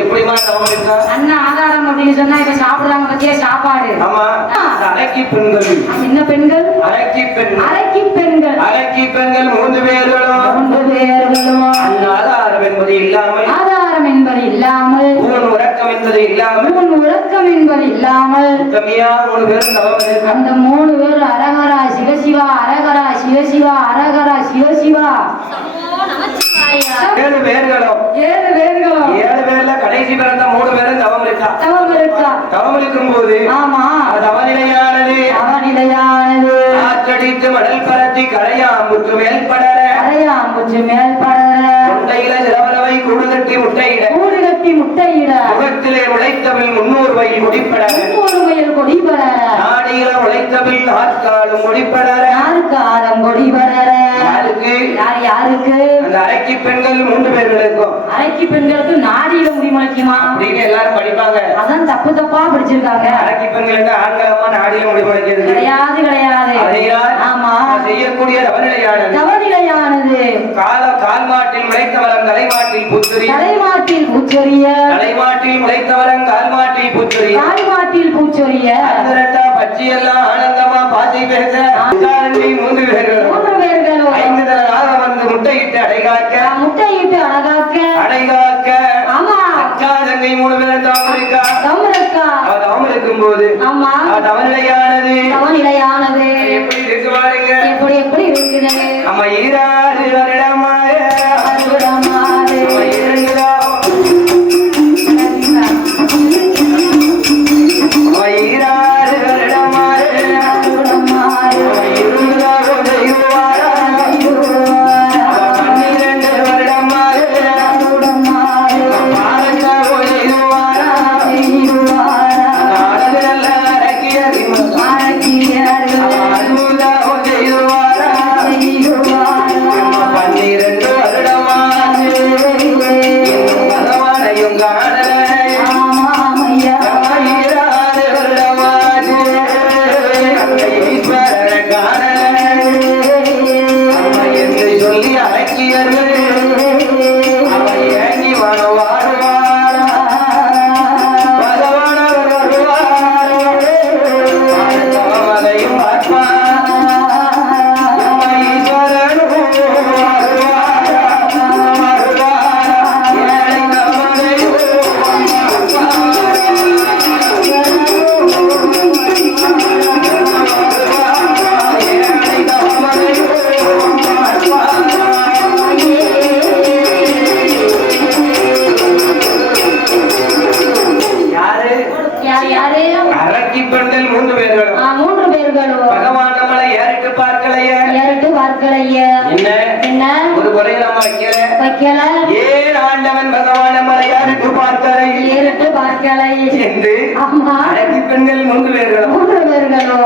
எப்படிமா தவம் இருக்கா அண்ணா ஆதாரம் அப்படின்னு சொன்னா இப்ப சாப்பிடுறாங்க பத்தியா சாப்பாடு. ஆமா அரக்கி பெண்கள். என்ன பெண்கள்? அரக்கி பெண்கள். அரக்கி பெண்கள். அரக்கி பெண்கள் 3 பேர்களும் ஆதாரம் என்பது இல்லாமல் ஆதாரம் என்பது இல்லாமல் ஊன் உறக்கம் என்பது இல்லாமல் ஊன் உறக்கம் என்பது இல்லாமல் உத்தமையா 3 பேரும் தவம் இருக்க. அந்த 3 பேர் அரகரா சிவசிவா அரகரா சிவசிவா அரகரா சிவசிவா 7 பேர்களும் 7 பேர்களும் 7 பேர்ல கடைசி பிறந்த 3 பேரும் தவம் இருக்கா. தவம் இருக்கா. தவம் இருக்கும் போது ஆமா தவநிலையானது அவநிலையானது ஆற்றடித்து மணல் பரத்தி கரையாம்புற்று மேல் படர கரையாம்புற்று மேல் படர முட்டையில சிலவரவை கூடு கட்டி முட்டையிட கூடு கட்டி முட்டையிட முகத்திலே உழைத்தபில் 300 வயல் கொடிப்படர 300 வயல் கொடிபடர நாடியில உழைத்தபில் நாற்காலும் கொடிப்படர நாற்காலம் கொடிபடர யாருக்கு யாருக்கு அந்த அரக்கி பெண்கள் 3 பேர்களுக்கும். அரக்கி பெண்களுக்கு நாடியில முடி முளைக்குமா அப்படின்னு எல்லாரும் படிப்பாங்க. அதான் தப்பு தப்பா படிச்சிருக்காங்க. அரக்கி பெண்கள் ஆண்களமா நாடியில முடி முளைக்கிறது கிடையாது கிடையாது. ஆமா செய்யக்கூடிய தவநிலையானது தவநிலையானது கால் மாட்டில் முளைத்தவரம் தலைமாட்டில் புத்துரி தலைமாட்டில் பூச்சொரிய தலைமாட்டில் முளைத்தவரம் கால் மாட்டில் புத்துரி கால் மாட்டில் பூச்சொரிய பச்சியெல்லாம் ஆனந்தமா பாசி பேச 3 பேர்களும் 3 பேர்களும் 5 தடவை வந்து முட்டையிட்டு அடைகாக்க முட்டையிட்டு அடைகாக்க ஆமா அக்கா தங்கை 3 பேரும் தவம் இருக்கா. தவம் இருக்கும் போது ஆமா தவநிலையானது எப்படி இருக்கு பாருங்க. எப்படி இருக்குது நம்ம 2 வருடமாக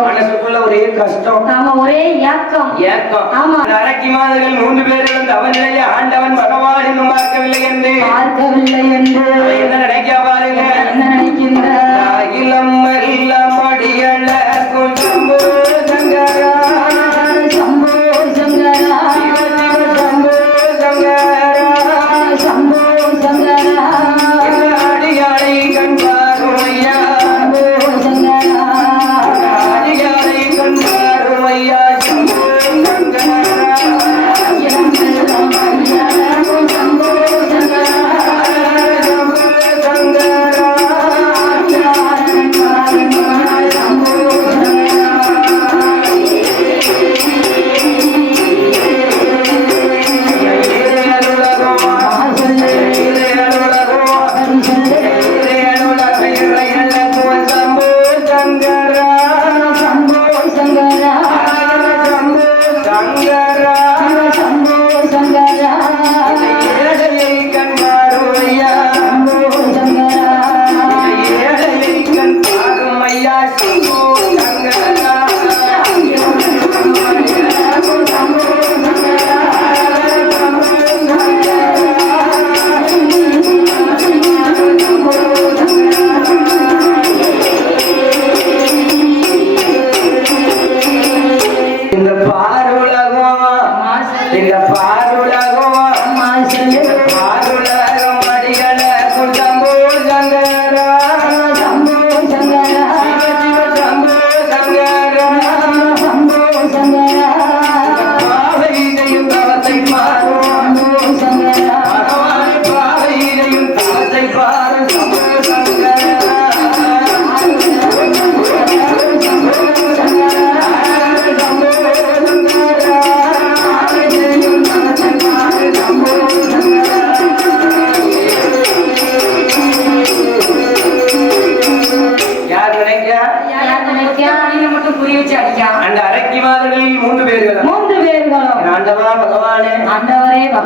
மனசுக்குள்ள ஒரே கஷ்டம். ஒரே ஏக்கம். அரக்கி மாதர்கள் 3 பேர்களும் தவநிலையை ஆண்டவன் பகவான் இன்னும் பார்க்கவில்லை என்று என்ன நினைக்க பாருங்க. என்ன நினைக்கின்ற இளம் எல்லாம் படியல சம்போ சங்கரா சம்போ சங்கரா சம்போ சங்கரா சம்போ சங்கரா அடியாரை கண்டாரும் ஐயா சம்போ சங்கரா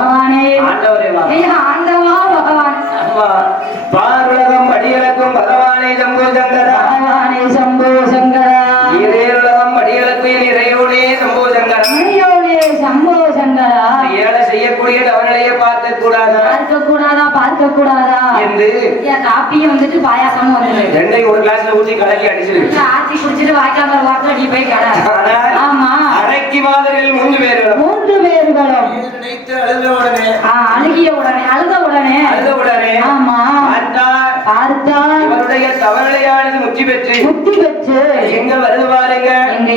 பகவானே ஆண்டவரேவா ஐயா ஆண்டவா பகவான் பாருலகம் படியலக்கும் பகவானே சம்போ சங்கரா பகவானே சம்போ சங்கரா ஈரேருலகம் படியலக்கும் இறையோனே சம்போ சங்கரா இறையோனே சம்போ சங்கரா ஏழை செய்யக்கூடிய தவநிலையை பார்க்க கூடாதா பார்க்க கூடாதா என்று காப்பியும் வந்துட்டு பாயாசமும் வந்துட்டு ரெண்டையும் ஒரு கிளாஸ்ல ஊற்றி கலக்கி அடிச்சிருக்கு ஆத்தி குடிச்சிட்டு வாய்க்காம வாக்க நீ போய் கடை ஆமா அரைக்கி மாதர்கள் 3 பேர்களும் நினைத்து அழுத உடனே ஆமா பார்த்தா இவருடைய தவநிலையானது முற்றி பெற்று எங்க வருது பாருங்க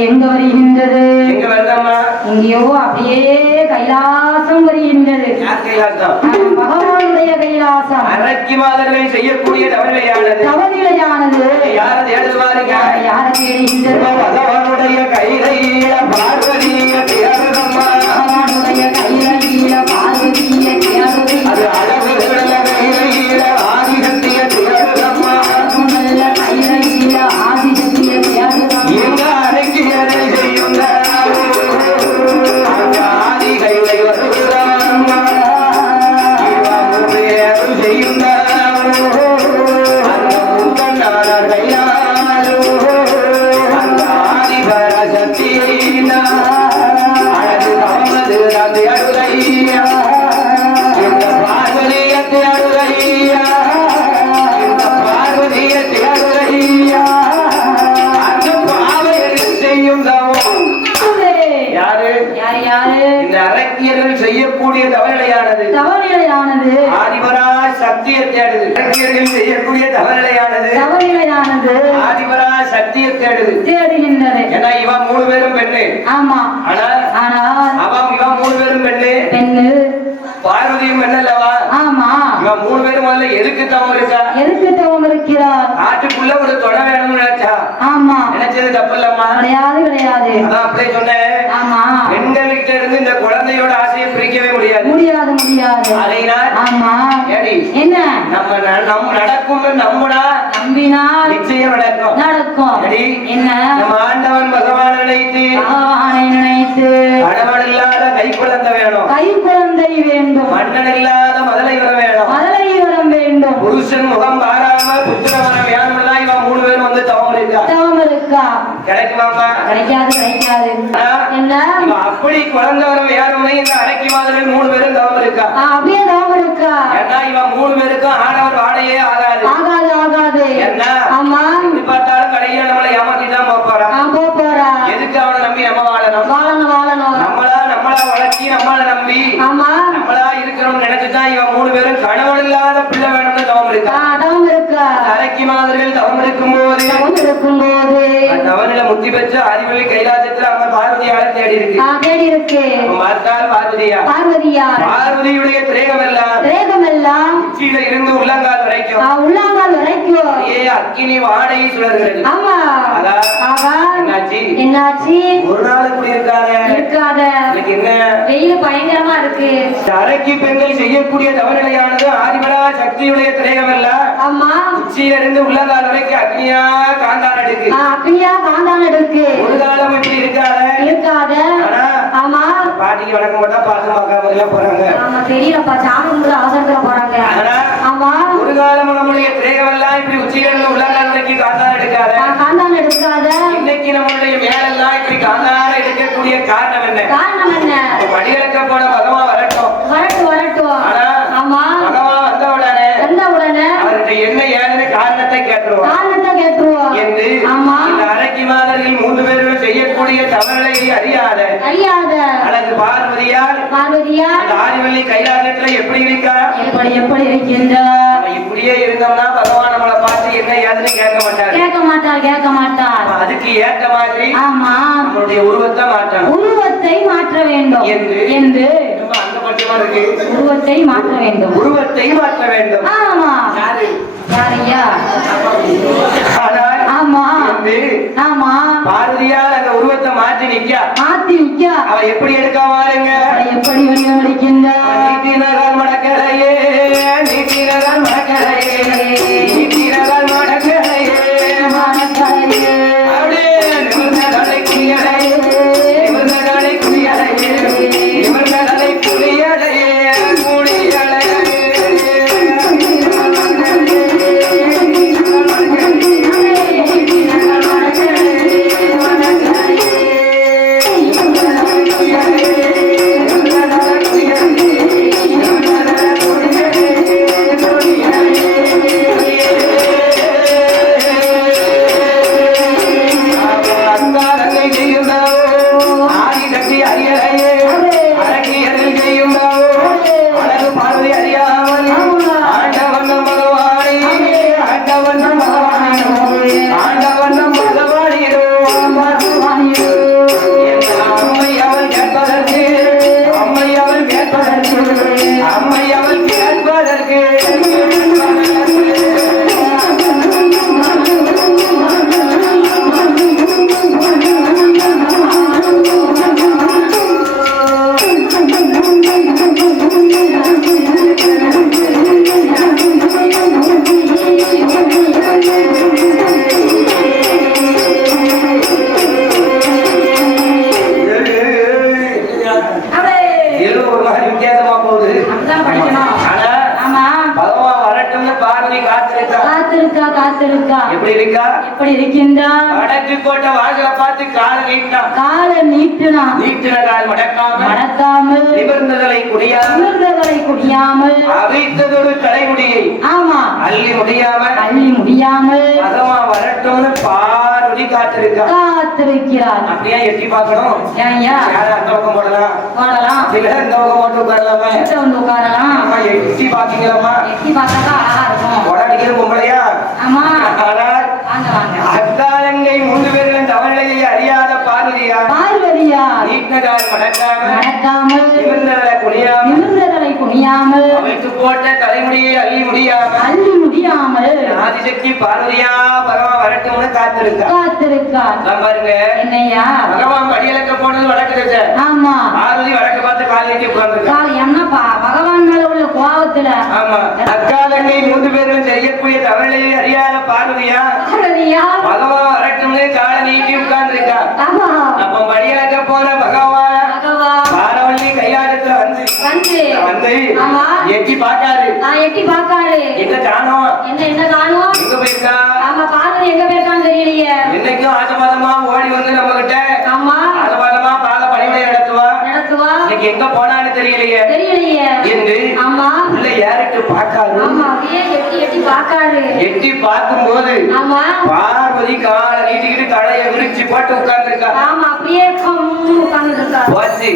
எங்க வருகின்றது எங்க வருதம்மா இங்கேயோ அப்படியே கைலாசம் வருகின்றது யார் கைலாசம் பகவானுடைய கைலாசம் அரைக்கி மாதர்கள் செய்யக்கூடிய தவநிலையானது யாரை தேடுது பாருங்க யாரை தேடுகின்றது பகவானுடைய கையில பார்வதிய தேடுதம்மா பகவானுடைய கையில பார்வதிய தேடுது அது அழகு கையில ஆதிசக்திய தேடுதம்மா நல்ல கையில ஆதிசக்திய தேடுதம்மா எங்க அரைக்கியதை செய்யுங்க அங்க ஆதி கைலை வருகிறம்மா செய்யுங்க அந்த முத்தன்னார் கையாலோ அந்த ஆதிபர சக்தியினா அழகு காமது அந்த அழுகையா இந்த பார்வதியத்தை அழுகையா இந்த பார்வதியத்தை அழுகையா அந்த பாவையில் செய்யும் தவம் யாரு இந்த அரக்கியர்கள் செய்யக்கூடிய தவநிலையானது ஆதிபரா சக்தியை தேடுது அரக்கியர்கள் செய்யக்கூடிய தவநிலையானது ஆதிபரா சக்தியை தேடுகின்றது ஏன்னா இவன் 3 பேரும் பெண்ணு ஆமா ஆனா அவன் இவன் 3 பேரும் பெண்ணு பார்வதியும் பெண்ணல்லவா ஆமா இவன் 3 பேரும் முதல்ல எதுக்கு தவம் இருக்கிறார் காட்டுக்குள்ள ஒரு தொலை வேணும்னு நினைச்சா ஆமா நினைச்சது தப்பு இல்லம்மா கிடையாது அதான் அப்படியே சொன்னேன் ஆமா பெண்கள்கிட்ட இருந்து இந்த குழந்தையோட ஆசையை பிரிக்கவே முடியாது அதனால் ஆமா ஏடி என்ன நம்ம நடக்கும்னு நம்பினா நிச்சயம் நடக்கும் ஏடி என்ன நம்ம ஆண்டவன் பகவானை நினைத்து கணவன் இல்லாத கை குழந்தை வேண்டும் மன்னன் இல்லாத மதலை வரம் வேணும் புருஷன் முகம் பாராம புத்திர வரம் வேணும்லாம் இவன் 3 பேரும் வந்து தவம் இருக்கா கிடைக்குமாமா கிடைக்காது என்ன இவன் அப்படி குழந்தை வரம் வேணும்னு இந்த அரைக்கி மாதங்கள் 3 பேரும் தவம் இருக்கா அப்படியே தவம் இருக்கா ஏன்னா இவன் 3 பேருக்கும் ஆடவர் வாடையே ஆகாது என்ன ஆமா எப்படி பார்த்தாலும் கடையில நம்மளை ஏமாத்திதான் போறா எதுக்கு அவனை நம்பி நம்ம வாழணும் நம்மளா வளர்ச்சி நம்மளை நம்பி நம்மளா இருக்கிறோம் நினைச்சுதான் இவன் 3 பேரும் கணவன் இல்லாத பிள்ளை வேணும்னு தவம் இருக்கா அரைக்கி மாதர்கள் தவம் இருக்கும்போது தவனில முத்தி பெற்று அறிவொளி கைலாசத்துல அம்மா பார்வதியால தேடி இருக்கு பார்த்தால் பார்வதியுடைய திரேகம் எல்லாம் உச்சியில இருந்து உள்ளங்கால் வரைக்கும் அக்கினி வாடகை சுழல்கிறது என்னாச்சு ஒரு நாள் கூடி இருக்காத என்ன வெயில் பயங்கரமா இருக்கு அரைக்கி பெண்கள் செய்யக்கூடிய தவநிலையானது ஆதிபரா சக்தியுடைய திரேகம் எல்லாம் உச்சியில இருந்து உள்ளங்கால் வரைக்கும் அக்னியா காந்தான் எடுக்கு ஒரு காலம் இப்படி இருக்காத ஆமா பாட்டிக்கு வணக்கம் போட்டா பாசம் பார்க்காம எல்லாம் போறாங்க தெரியலப்பா சாமி அவசரத்துல போறாங்க ஆமா ஒரு காலம் நம்முடைய திரேகம் எல்லாம் இப்படி உச்சியில இருந்து உள்ளங்கால் வரைக்கும் காந்தான் எடுக்காத இன்னைக்கு நம்மளுடைய மேலெல்லாம் இப்படி காந்தார எடுக்கக்கூடிய காரணம் என்ன படிகளுக்க போன பகவான் வரட்டும் ஆமா பகவான் வந்த உடனே அவர்கிட்ட என்ன ஏதுன்னு காரணத்தை கேட்டுருவோம் என்று இந்த அரைக்கி மாதர்கள் 3 பேரும் செய்யக்கூடிய தவறுகளை அறியாத அல்லது பார்வதியால் ஆதிவள்ளி கைலாசத்துல எப்படி இருக்கின்றார் இப்படியே இருந்தோம்னா பகவான் நம்மளை பார்த்து என்ன ஏதுன்னு கேட்க மாட்டார் அதுக்கு ஏற்ற மாதிரி நம்மளுடைய உருவத்தை மாற்ற வேண்டும் என்று அந்த பட்சமா இருக்கு உருவத்தை மாற்ற வேண்டும் ஆமா யாரையா பார்வதியால் அந்த உருவத்தை மாற்றி நிக்கா அவ எப்படி எடுக்க வாருங்க எப்படி வடிவமைக்கின்றார் நீட்டினகால் மடக்கலையே அப்படியே நிமிர்ந்தகளை குளியலையே பார்வதி காத்திருக்கா காத்திருக்கா காத்திருக்கா எப்படி இருக்கா எப்படி இருக்கின்றா வடக்கு கோட்டை வாசலை பார்த்து காலை நீட்டான் காலை நீட்டினா நீட்டின கால் மடக்காமல் மடக்காமல் நிமிர்ந்ததலை குடியாமல் நிமிர்ந்தவரை குடியாமல் அவித்ததொரு தலைமுடியை ஆமா அள்ளி முடியாமல் அள்ளி முடியாமல் பகவான் வரட்டும்னு பார்வதி காத்திருக்கா காத்திருக்கிறார். அப்படியே எட்டி பார்க்கணும் ஏன்யா யாரும் அந்த பக்கம் போடலாம் போடலாம் இல்ல இந்த பக்கம் போட்டு உட்காரலாமே கிட்ட வந்து உட்காரலாம். அம்மா எட்டி பாத்தீங்களாம்மா எட்டி பார்த்தா அழகா இருக்கும். கொடாடிக்கிற பொம்பளையா ஆமா ஆனால் வாங்க வாங்க. அக்காலங்கை 3 பேரின் தவநிலையை அறியாத பார்வதியா பார்வதியா நீட்டினகால் மடக்காமல் மடக்காமல் நிமிர்ந்ததலை குனியாமல் நிமிர்ந்தவரை குனியாமல் அவிழ்த்து போட்ட தலைமுடியை அள்ளி முடியாமல் அள்ளி முடியாமல் ஆதிசக்தி பார்வதியா பகவான் வரட்டும்னு காத்திருக்கா காத்திருக்கார். அதான் பாருங்க என்னையா பகவான் படியலக்க போனது வடக்கு திசை ஆமா பார்வதி வடக்கு பார்த்து கால் நீட்டி உட்கார்ந்துருக்கா என்னப்பா பகவான் மேல உள்ள கோபத்துல ஆமா அக்காலங்கை 3 பேரும் செய்யக்கூடிய தவநிலையை அறியாத பார்வதியா பார்வதியா பகவான் வரட்டும்னு காலை நீட்டி உட்கார்ந்துருக்கா ஆமா அப்ப படியலக்க போன பகவான் பகவான் பாரவள்ளி கையாளத்துல வந்து வந்து ஆமா எட்டி பார்க்காரு நான் எட்டி பார்க்காரு. எங்க காணோம் என்ன காணும். எங்க போயிருக்கா ஆமா பார்வதி எங்க போயிருக்கான்னு தெரியலையே. என்னைக்கும் ஆசபாதமா ஓடி வந்து நம்ம கிட்ட ஆமா ஆசபாதமா பாத பணிவிடை நடத்துவா நடத்துவா இன்னைக்கு எங்க போனான்னு தெரியலையே தெரியலையே என்று ஆமா உள்ள ஏறிட்டு பார்க்காரு ஆமா அப்படியே எட்டி எட்டி பார்க்காரு. எட்டி பார்க்கும்போது ஆமா பார்வதி காலை நீட்டிக்கிட்டு தலையை விரிச்சு போட்டு உட்கார்ந்துருக்கா ஆமா அப்படியே உட்கார்ந்து இருக்கா. போச்சு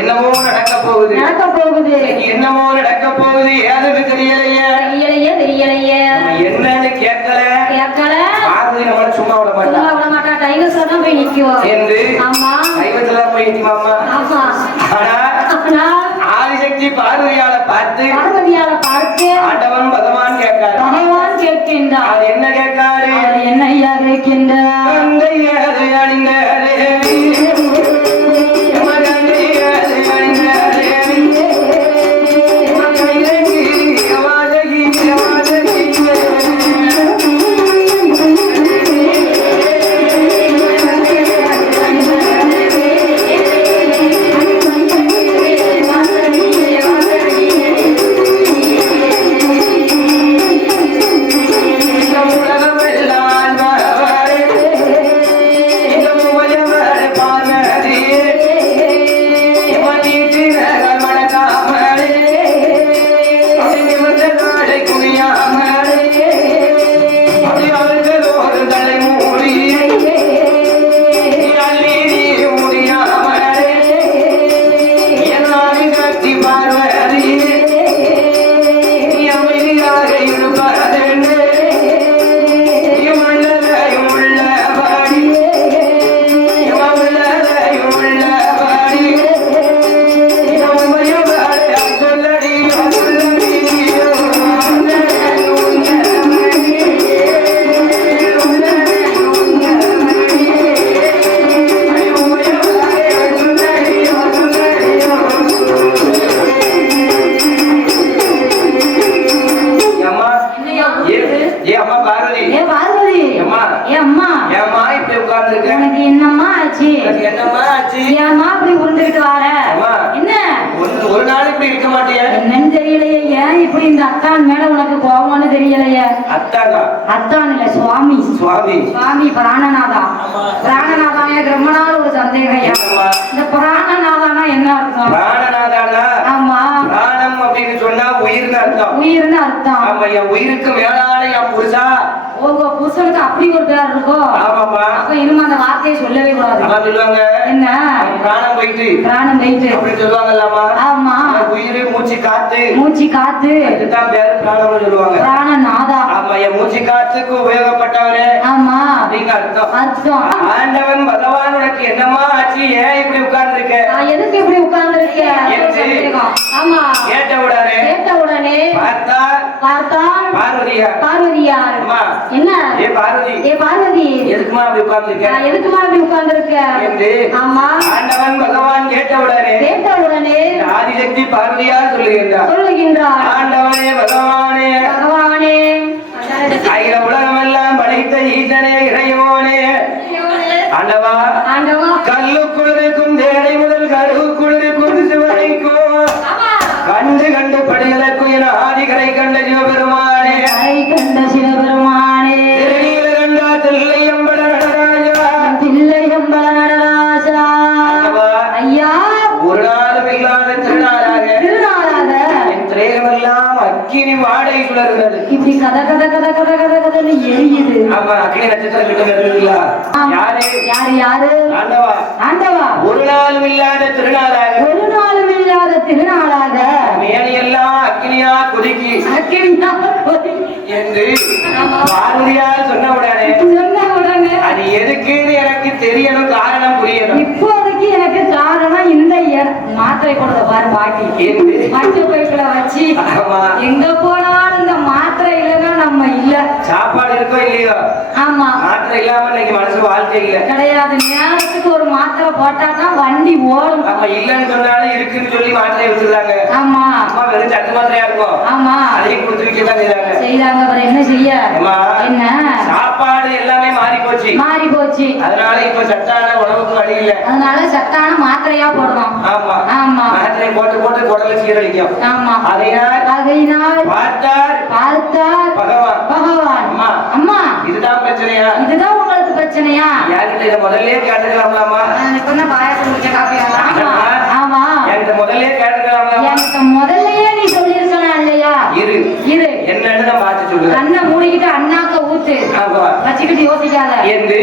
என்னமோ நடக்க போகுது நடக்க போகுது. என்னமோ நடக்க போகுது ஏதுன்னு தெரியலையே தெரியலையே தெரியலையே என்னன்னு கேட்கல கேட்கல. பார்வதி நம்மள சும்மா விட மாட்டா சும்மா விட மாட்டா. டைகர்ஸ் தான் போய் நிக்கும். என்று ஆமா தெய்வத்துல போய் நிக்குமாமா ஆமா ஆனா ஆனா ஆதிசக்தி பார்வதியால பார்த்து பார்வதியால பார்த்து ஆண்டவன் பகவான் கேட்காரு பகவான் கேட்கின்றார். அவர் என்ன கேட்காரு அவர் என்ன ஐயா கேட்கின்றார். கங்கையது அணிந்தது மகங்கையது அணிந்தது மங்கையங்கி வாதகி வாதகி என்னன்னு தெரியலையே. ஏன் இப்படி இந்த அத்தான் மேல உனக்கு கோபம்னு தெரியலையே. அத்தான் இல்ல சுவாமி சுவாமி பிராணநாதா. பிராணநாதா எனக்கு ரொம்ப நாள் ஒரு சந்தேகம். இந்த பிராணநாதானா என்ன அர்த்தம்? ஆமா பிராணம் அப்படின்னு சொன்னா உயிர்னு அர்த்தம். உயிர்னு அர்த்தம். ஆமா என் உயிருக்கு மேலான என் புருஷா. உங்க புருஷனுக்கு அப்படி ஒரு பேர் இருக்கும். ஆமாமா அப்ப இனிமே அந்த வார்த்தையை சொல்லவே கூடாது. அதான் சொல்லுவாங்க என்ன பிராணம் போயிட்டு அப்படி சொல்லுவாங்கல்லாமா. ஆமா உயிர் மூச்சு காத்து இதுதான் பேரு பிராணம்னு சொல்லுவாங்க. பிராணநாதா. ஆமா என் மூச்சு காத்துக்கு உபயோகப்பட்டவரே. ஆமா அப்படின்னு அர்த்தம். ஆண்டவன் பகவான் உனக்கு என்னமா ஆச்சு? ஏன் இப்படி உட்கார்ந்து இருக்க? எதுக்கு இப்படி உட்கார்ந்து இருக்க? ஆமா கேட்ட உடனே பார்த்தா பார்வதியார். என்ன ஏ பார்வதி எதுக்குமா அப்படி உட்கார்ந்து இருக்க என்று ஆமா ஆண்டவன் பகவான் கேட்ட உடனே ஆதிசக்தி பார்வதியார் சொல்லுகின்றார். ஆண்டவனே பகவானே அகில உலகமெல்லாம் படைத்த ஈசனே இறையோனே ஆண்டவா கல்லுக்குள் இருக்கும் தேடை முதல் கருவுக்குள் இருக்கும் சிவனைக்கும் கண்டு படிகளுக்கும் என ஆதிகரை கண்ட சிவபெருமானே அக்கினி வாடை சுழறுகிறது. இப்படி கத கத கத கத கத கதன்னு எரியுது. ஆமா, அக்கினி நட்சத்திரம் கிட்ட வருதுங்களா? யாரு யாரு யாரு? ஆண்டவா. ஆண்டவா ஒரு நாளும் இல்லாத திருநாளாக, ஒரு நாளும் இல்லாத திருநாளாக மேனியெல்லாம் அக்கினியா கொதிக்கி அக்கினியா கொதிக்கி என்று பார்வதியார் சொன்ன உடனே அது எதுக்குன்னு எனக்கு தெரியணும், காரணம் புரியணும். இப்போதைக்கு எனக்கு காரணம் இந்த மாத்திரை கொடுத்த பாரு பாட்டி மஞ்ச பைக்குல வச்சு எங்க போனாலும் இந்த மாத்திரை இல்லைன்னா நம்ம இல்ல. சாப்பாடு இருக்கோ இல்லையோ, ஆமா, மாத்திரை இல்லாம இன்னைக்கு மனசு வாழ்க்கை இல்ல. கிடையாது. நேரத்துக்கு ஒரு மாத்திரை போட்டாதான் வண்டி ஓடும். நம்ம இல்லன்னு சொன்னாலும் இருக்குன்னு சொல்லி மாத்திரையை வச்சிருக்காங்க. ஆமா, அம்மா வெறும் சத்து மாத்திரையா இருக்கும். ஆமா, அதையும் கொடுத்து வைக்கதான் செய்யறாங்க. அப்புறம் என்ன செய்ய? என்ன சாப்பாடு எல்லாமே மாறி போச்சு, மாறி போச்சு. அதனால இப்ப சத்தான உணவுக்கு வழி இல்ல. அதனால சத்தான மாத்திரையா போடுறோம். ஆமா, ஆமா, மாத்திரை போட்டு போட்டு குடலை சீரழிக்கும். ஆமா, அதையினால் பார்த்தார் பகவான். பகவான் அம்மா, அம்மா, இதுதான் பிரச்சனையா? இதுதான் உங்களுக்கு பிரச்சனையா? யார்கிட்ட இதை முதல்ல கேட்டுக்கலாம்லாமா? இப்பதான் பாயாசம் குடிச்ச காப்பியா? ஆமா, என்கிட்ட முதல்ல கேட்டுக்கலாம்லாமா? எனக்கு முதல்லயே நீ சொல்லிருக்கலாம் இல்லையா? இரு இரு, என்னன்னு நான் பார்த்து சொல்லுறேன். கண்ணை மூடிக்கிட்டு அண்ணாக்க ஊத்து வச்சுக்கிட்டு யோசிக்காத என்று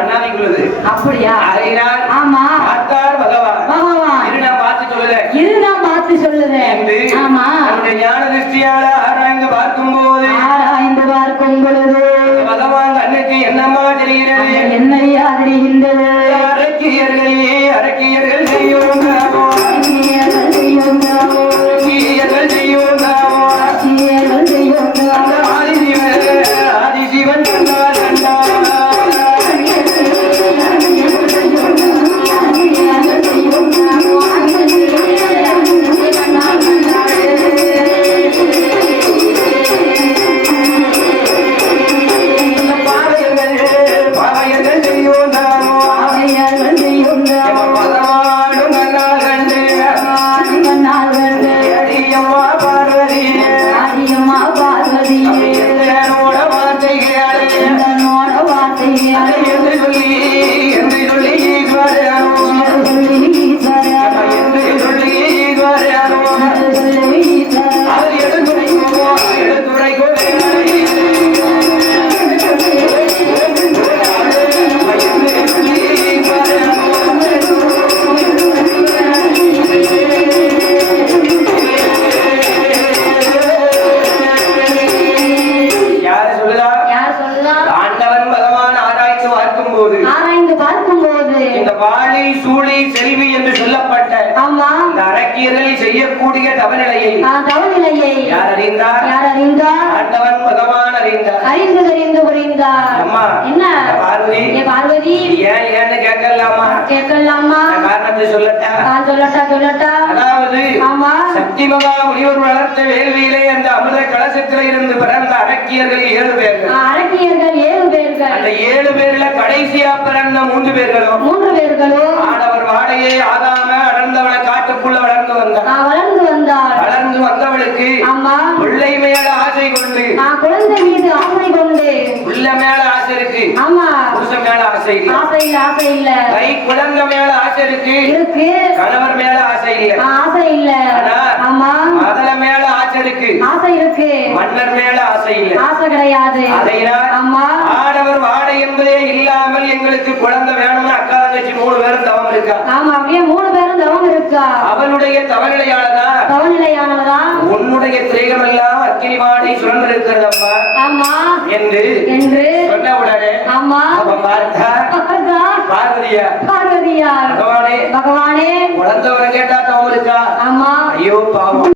அண்ணாவிக்குள்ளது. அப்படியா? அதனால் ஆமா, பார்த்தார் பகவான். பகவான் இரு நான் பார்த்து சொல்லுறேன். இரு நான் பார்த்து சொல்லுறேன். ஆமா, நம்முடைய ஞான திருஷ்டியால ஆராய்ந்து பார்க்கும் பொழுது பகவான் கண்ணுக்கு என்னம்மா தெரிகிறது? என்னையா தெரிகின்றது? அரக்கியர்கள் செய்யும் ஆதிசிவன் கண்டார் செய்யக்கூடிய தவநிலையை யார் அறிந்தார்? ஆண்டவன் பகவான் அறிந்தார். அம்மா, என்ன பார்வதி, ஏன் ஏன்னு கேட்கலாமா? காரணத்தை சொல்லட்டா? அதாவது சக்தி மகா முனிவர் வளர்த்த வேள்வியிலே அந்த அமிர்த கலசத்தில இருந்து பிறந்த அரக்கியர்கள் 7 பேர்கள். அந்த 7 பேர்ல கடைசியா பிறந்த 3 பேர்களும் ஆடவர் வாடையை ஆகாம அடர்ந்தவளை காட்டுக்குள்ள வளர்ந்து வந்தார். வளர்ந்து வந்தவளுக்கு பிள்ளை மேல ஆசை கொண்டு, குழந்தை மீது ஆசை கொண்டு, உள்ள மேல ஆசை இருக்கு, புருஷன் மேல ஆசை இல்ல, கை குழந்தை மேல ஆசை இருக்கு, கணவர் மேல ஆசை இல்ல, மதல மேல ஆசை இருக்கு, மன்னர் மேல ஆசை இல்ல, கிடையாது. ஆடவர் வாடை என்பதே இல்லாமல் எங்களுக்கு குழந்தை வேணும்னு அக்கா தங்கச்சி 3 பேரும் தவம் இருக்கா. அவளுடைய தவநிலையானதான் உன்னுடைய திரேகமெல்லாம் அக்கினி வாடை சுழன்று இருக்கிறதம்மா என்று சொன்ன உடனே பார்வதியா பகவானே, குழந்தை கேட்டா தவம் இருக்கா? ஐயோ பாவம்.